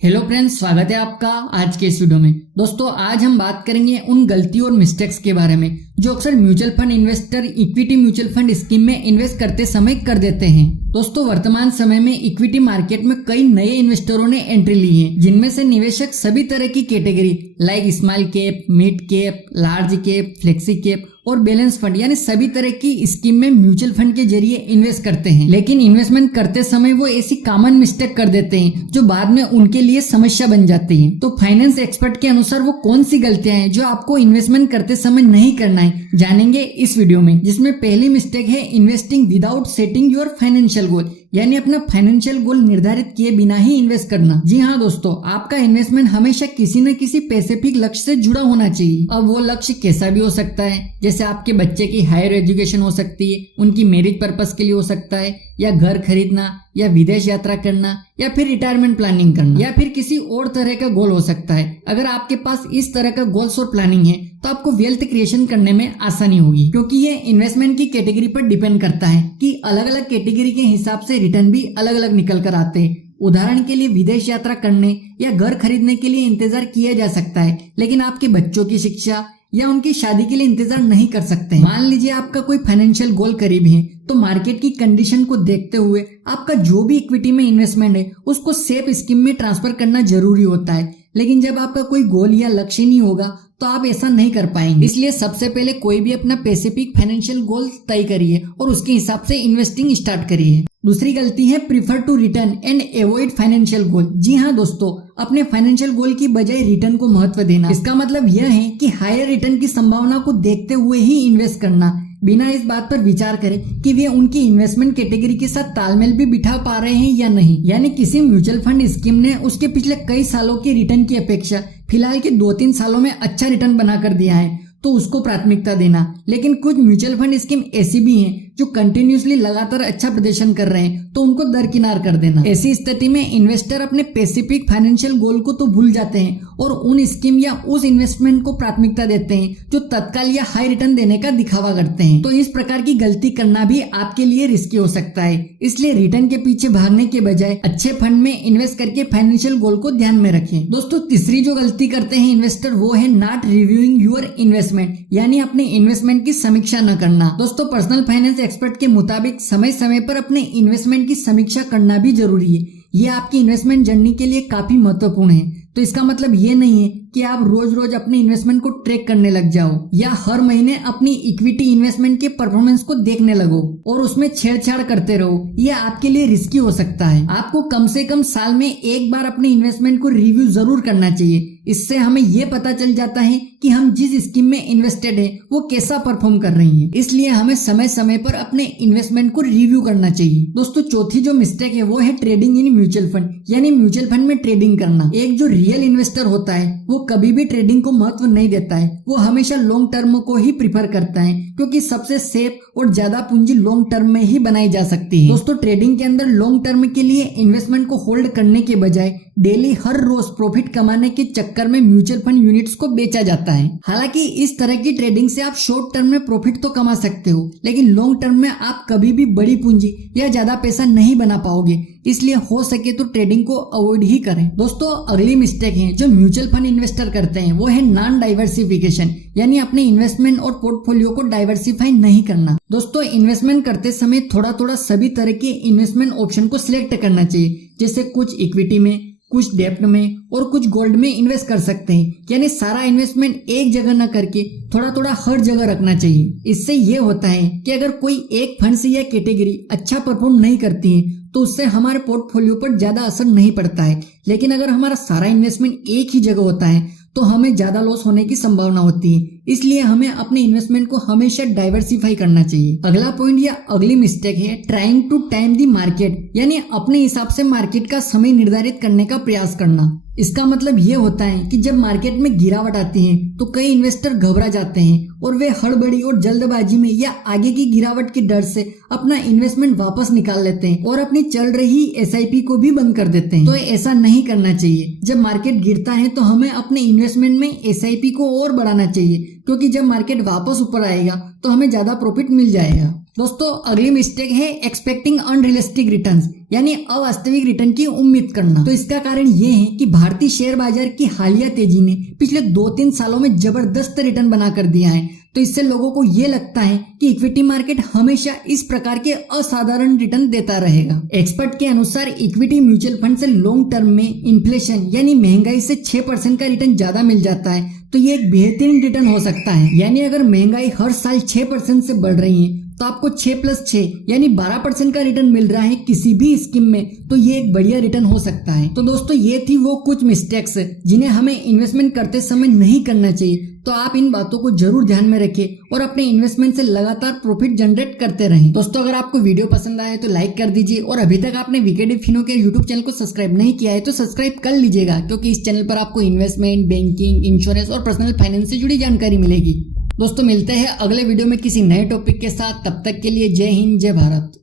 Hello friends, स्वागत है आपका आज के इस वीडियो में। दोस्तों, आज हम बात करेंगे उन गलतियों और मिस्टेक्स के बारे में जो अक्सर mutual fund investor equity mutual fund scheme में इन्वेस्ट करते समय कर देते हैं। दोस्तों, वर्तमान समय में इक्विटी मार्केट में कई नए इन्वेस्टरों ने एंट्री ली है, जिनमें से निवेशक सभी तरह की category like small cap, mid cap, large cap, flexi cap और बैलेंस फंड यानी सभी तरह की स्कीम में म्यूचुअल फंड के जरिए इन्वेस्ट करते हैं। लेकिन इन्वेस्टमेंट करते समय वो ऐसी कॉमन मिस्टेक कर देते हैं जो बाद में उनके लिए समस्या बन जाती है। तो फाइनेंस एक्सपर्ट के अनुसार वो कौन सी गलतियां हैं जो आपको इन्वेस्टमेंट करते समय नहीं करना है, जानेंगे इस वीडियो में। जिसमें पहली मिस्टेक है investing without setting your financial goal, यानी अपना फाइनेंशियल गोल निर्धारित किए बिना ही इन्वेस्ट करना। जी हाँ दोस्तों, आपका इन्वेस्टमेंट हमेशा किसी न किसी स्पेसिफिक लक्ष्य से जुड़ा होना चाहिए। अब वो लक्ष्य कैसा भी हो सकता है, जैसे आपके बच्चे की हायर एजुकेशन हो सकती है, उनकी मैरिज पर्पस के लिए हो सकता है, या घर खरीदना, या विदेश यात्रा करना, या फिर रिटायरमेंट प्लानिंग करना, या फिर किसी और तरह का गोल हो सकता है। अगर आपके पास इस तरह का गोल्स और प्लानिंग है तो आपको वेल्थ क्रिएशन करने में आसानी होगी, क्योंकि ये इन्वेस्टमेंट की कैटेगरी पर डिपेंड करता है कि अलग अलग कैटेगरी के हिसाब से रिटर्न भी अलग अलग निकल कर आते हैं। उदाहरण के लिए विदेश यात्रा करने या घर खरीदने के लिए इंतजार किया जा सकता है, लेकिन आपके बच्चों की शिक्षा या उनकी शादी के लिए इंतजार नहीं कर सकते। मान लीजिए आपका कोई फाइनेंशियल गोल करीब है, तो मार्केट की कंडीशन को देखते हुए आपका जो भी इक्विटी में इन्वेस्टमेंट है उसको सेफ स्कीम में ट्रांसफर करना जरूरी होता है। लेकिन जब आपका कोई गोल या लक्ष्य नहीं होगा तो आप ऐसा नहीं कर पाएंगे। इसलिए सबसे पहले कोई भी अपना स्पेसिफिक फाइनेंशियल गोल तय करिए और उसके हिसाब से इन्वेस्टिंग स्टार्ट करिए। दूसरी गलती है prefer to return and avoid financial goal. जी हाँ दोस्तों, अपने फाइनेंशियल गोल की बजाय रिटर्न को महत्व देना। इसका मतलब यह है कि हायर रिटर्न की संभावना को देखते हुए ही इन्वेस्ट करना, बिना इस बात पर विचार करें कि वे उनकी इन्वेस्टमेंट कैटेगरी के साथ तालमेल भी बिठा पा रहे हैं या नहीं। यानी किसी म्यूचुअल फंड स्कीम ने उसके पिछले कई सालों के रिटर्न की अपेक्षा फिलहाल के 2-3 सालों में अच्छा रिटर्न बनाकर दिया है तो उसको प्राथमिकता देना। लेकिन कुछ म्यूचुअल फंड स्कीम ऐसी भी हैं जो कंटिन्यूसली लगातार अच्छा प्रदर्शन कर रहे हैं तो उनको दरकिनार कर देना। ऐसी स्थिति में इन्वेस्टर अपने स्पेसिफिक फाइनेंशियल गोल को तो भूल जाते हैं और उन स्कीम या उस इन्वेस्टमेंट को प्राथमिकता देते हैं जो तत्काल या हाई रिटर्न देने का दिखावा करते हैं। तो इस प्रकार की गलती करना भी आपके लिए रिस्की हो सकता है। इसलिए रिटर्न के पीछे भागने के बजाय अच्छे फंड में इन्वेस्ट करके फाइनेंशियल गोल को ध्यान में रखें। दोस्तों, तीसरी जो गलती करते हैं इन्वेस्टर वो है नॉट रिव्यूइंग योर इन्वेस्टमेंट, यानी अपने इन्वेस्टमेंट की समीक्षा न करना। दोस्तों, पर्सनल फाइनेंस एक्सपर्ट के मुताबिक समय समय पर अपने इन्वेस्टमेंट की समीक्षा करना भी जरूरी है। ये आपकी इन्वेस्टमेंट जर्नी के लिए काफी महत्वपूर्ण है। तो इसका मतलब ये नहीं है कि आप रोज रोज अपने इन्वेस्टमेंट को ट्रैक करने लग जाओ या हर महीने अपनी इक्विटी इन्वेस्टमेंट के परफॉर्मेंस को देखने लगो और उसमें छेड़छाड़ करते रहो। ये आपके लिए रिस्की हो सकता है। आपको कम से कम साल में एक बार अपने इन्वेस्टमेंट को रिव्यू जरूर करना चाहिए। इससे हमें ये पता चल जाता है कि हम जिस स्कीम में इन्वेस्टेड है वो कैसा परफॉर्म कर रही है। इसलिए हमें समय समय पर अपने इन्वेस्टमेंट को रिव्यू करना चाहिए। दोस्तों, चौथी जो मिस्टेक है वो है ट्रेडिंग इन म्यूचुअल फंड, यानी म्यूचुअल फंड में ट्रेडिंग करना। एक जो रियल इन्वेस्टर होता है वो कभी भी ट्रेडिंग को महत्व नहीं देता है। वो हमेशा लॉन्ग टर्म को ही प्रीफर करता है, क्योंकि सबसे सेफ और ज्यादा पूंजी लॉन्ग टर्म में ही बनाई जा सकती है। दोस्तों, ट्रेडिंग के अंदर लॉन्ग टर्म के लिए इन्वेस्टमेंट को होल्ड करने के बजाय डेली हर रोज प्रॉफिट कमाने के चक्कर में म्यूचुअल फंड यूनिट्स को बेचा जाता है। हालांकि इस तरह की ट्रेडिंग से आप शॉर्ट टर्म में प्रॉफिट तो कमा सकते हो, लेकिन लॉन्ग टर्म में आप कभी भी बड़ी पूंजी या ज्यादा पैसा नहीं बना पाओगे। इसलिए हो सके तो ट्रेडिंग को अवॉइड ही करें। दोस्तों, अगली मिस्टेक है जो म्यूचुअल फंड इन्वेस्टर करते हैं वो है नॉन डाइवर्सिफिकेशन, यानी अपने इन्वेस्टमेंट और पोर्टफोलियो को डाइवर्सिफाई नहीं करना। दोस्तों, इन्वेस्टमेंट करते समय थोड़ा थोड़ा सभी तरह के इन्वेस्टमेंट ऑप्शन को सिलेक्ट करना चाहिए। जैसे कुछ इक्विटी में, कुछ डेब्ट में और कुछ गोल्ड में इन्वेस्ट कर सकते हैं। यानी सारा इन्वेस्टमेंट एक जगह न करके थोड़ा थोड़ा हर जगह रखना चाहिए। इससे ये होता है कि अगर कोई एक फंड से या कैटेगरी अच्छा परफॉर्म नहीं करती है तो उससे हमारे पोर्टफोलियो पर ज्यादा असर नहीं पड़ता है। लेकिन अगर हमारा सारा इन्वेस्टमेंट एक ही जगह होता है तो हमें ज्यादा लॉस होने की संभावना होती है। इसलिए हमें अपने इन्वेस्टमेंट को हमेशा डाइवर्सिफाई करना चाहिए। अगला पॉइंट या अगली मिस्टेक है trying to time the market, यानी अपने हिसाब से मार्केट का समय निर्धारित करने का प्रयास करना। इसका मतलब ये होता है कि जब मार्केट में गिरावट आती है तो कई इन्वेस्टर घबरा जाते हैं और वे हड़बड़ी और जल्दबाजी में या आगे की गिरावट के डर से अपना इन्वेस्टमेंट वापस निकाल लेते हैं और अपनी चल रही एसआईपी को भी बंद कर देते हैं। तो ऐसा नहीं करना चाहिए। जब मार्केट गिरता है तो हमें अपने इन्वेस्टमेंट में एसआईपी को और बढ़ाना चाहिए, क्योंकि जब मार्केट वापस ऊपर आएगा तो हमें ज्यादा प्रॉफिट मिल जाएगा। दोस्तों अगली मिस्टेक है एक्सपेक्टिंग अनरियलिस्टिक रिटर्न्स, यानी अवास्तविक रिटर्न की उम्मीद करना। तो इसका कारण ये है कि भारतीय शेयर बाजार की हालिया तेजी ने पिछले 2-3 सालों में जबरदस्त रिटर्न बना कर दिया है। तो इससे लोगों को ये लगता है कि इक्विटी मार्केट हमेशा इस प्रकार के असाधारण रिटर्न देता रहेगा। एक्सपर्ट के अनुसार इक्विटी म्यूचुअल फंड से लॉन्ग टर्म में इन्फ्लेशन यानी महंगाई से 6% का रिटर्न ज्यादा मिल जाता है, तो ये एक बेहतरीन रिटर्न हो सकता है। यानी अगर महंगाई हर साल 6% से बढ़ रही है तो आपको 6+6 यानी 12% का रिटर्न मिल रहा है किसी भी स्कीम में, तो ये एक बढ़िया रिटर्न हो सकता है। तो दोस्तों ये थी वो कुछ मिस्टेक्स जिन्हें हमें इन्वेस्टमेंट करते समय नहीं करना चाहिए। तो आप इन बातों को जरूर ध्यान में रखें और अपने इन्वेस्टमेंट से लगातार प्रॉफिट जनरेट करते रहें। दोस्तों अगर आपको वीडियो पसंद आए तो लाइक कर दीजिए और अभी तक आपने वीकेडी फिनो के यूट्यूब चैनल को सब्सक्राइब नहीं किया है तो सब्सक्राइब कर लीजिएगा, क्योंकि इस चैनल पर आपको इन्वेस्टमेंट, बैंकिंग, इंश्योरेंस और पर्सनल फाइनेंस से जुड़ी जानकारी मिलेगी। दोस्तों मिलते हैं अगले वीडियो में किसी नए टॉपिक के साथ, तब तक के लिए जय हिंद, जय भारत।